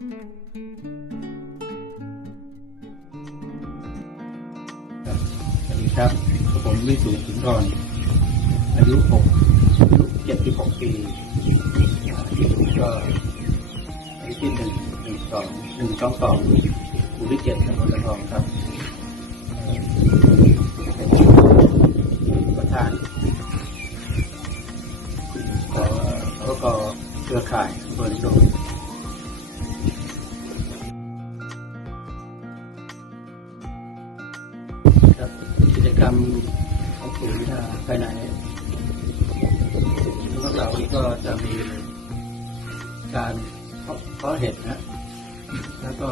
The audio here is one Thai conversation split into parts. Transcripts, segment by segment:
สวัสดีครับผมวิสุทธิ์สุนทรอายุ6อายุ76 ปีอ่ที่ผมก็อายุที่หนึ่งหนึ่งสองหนึ่งสองสองหมู่ที่เจ็ดตำบลระทองครับประธานขอขอเครือข่ายอำเภอลิโดน ครับกิจกรรมของศูนย์ภายในพวกเราก็จะมีการเพาะเห็ดนะ แล้วก็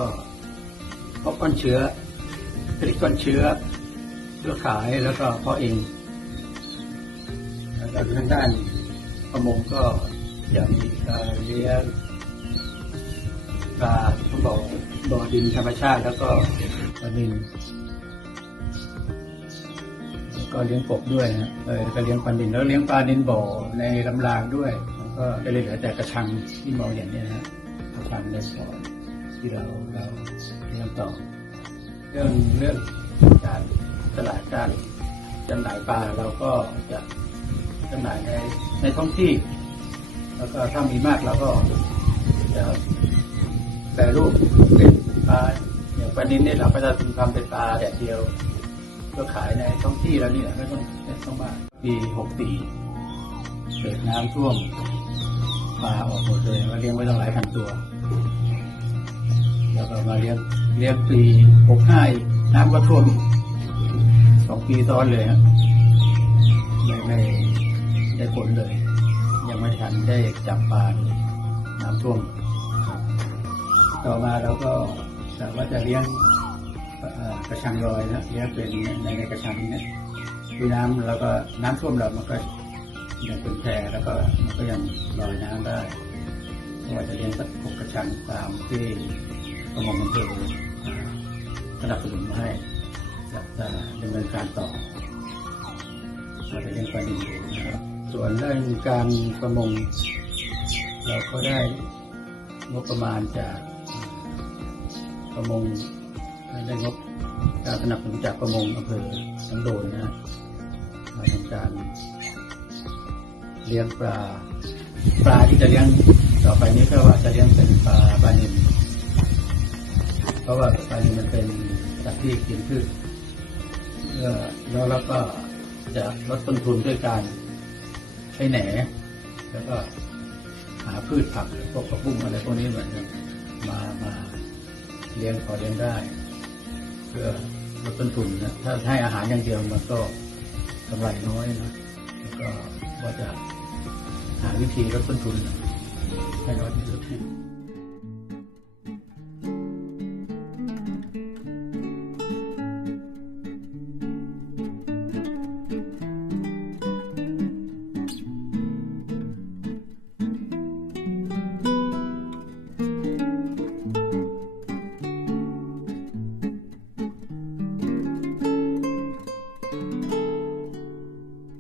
เพาะก้อนเชื้อผลิตก้อนเชื้อเพื่อขายแล้วก็เพาะเองแล้วก็ทางด้านประมงก็จะมีการเลี้ยงปลาบ่อบ่อดินธรรมชาติแล้วก็ปลาดิน ก็เลี้ยงกบด้วยนะเออก็เลี้ยงปลาดินแล้วเลี้ยงปลาดินบ่อในลำรางด้วย ก็จะเหลือแต่กระชังที่มองอย่างนี้นะฮะกระชังในบ่อที่เราเราเลี้ยงต่อ เรื่องเรื่องการตลาดการจำหน่ายปลาเราก็จะจำหน่ายในในท้องที่ แล้วก็ถ้ามีมากเราก็จะแปรรูปเป็นปลาอย่างปลาดินเนี่ยเราก็จะทำเป็นปลาแดดเดียว ก็ขายในท้องที่แล้วนี่แหละไม่ต้องไม่ต้องมากปีหกปีเกิดน้ำท่วมปลาออกหมดเลยมาเลี้ยงไว้ตั้งหลายพันตัว แล้วก็มาเลี้ยงเลี้ยงปีหกห้าน้ำก็ท่วมสองปีซ้อนเลยฮะไม่ไม่ได้ผลเลย ยังไม่ทันได้จับปลาน้ำท่วมต่อมาเราก็กะว่าจะเลี้ยง กระชังลอยนะเลี้ยงเป็นในในกระชังนี้มีน้ำแล้วก็น้ำท่วมเรามันก็ยังเป็นแพรแล้วก็มันก็ยังลอยน้ำได้ก็ว่าจะเลี้ยงสักหกกระชังตามที่ประมงอำเภอสนับสนุนมาให้จะดำเนินการต่อเราจะเลี้ยงปลาดินอยู่นะครับส่วนเรื่องการประมงเราก็ได้งบประมาณจากประมง ได้งบการสนับสนุนจากประมงอำเภอสันโดนนะมาทำการเลี้ยงปลา ปลาที่จะเลี้ยงต่อไปนี้ก็ว่าจะเลี้ยงเป็นปลาปลานิลเพราะว่าปลานิลมันเป็นสัตว์ที่กินพืชแล้วเราก็จะลดต้นทุนด้วยการใช้แหนแล้วก็หาพืชผักพวกกระปุ้งอะไรพวกนี้เหมือนกันมามาเลี้ยงพอเลี้ยงได้ เพื่อลดต้นทุนนะถ้าให้อาหารอย่างเดียวมันก็กำไรน้อยนะแล้วก็ว่าจะหาวิธีลดต้นทุนให้น้อยที่สุด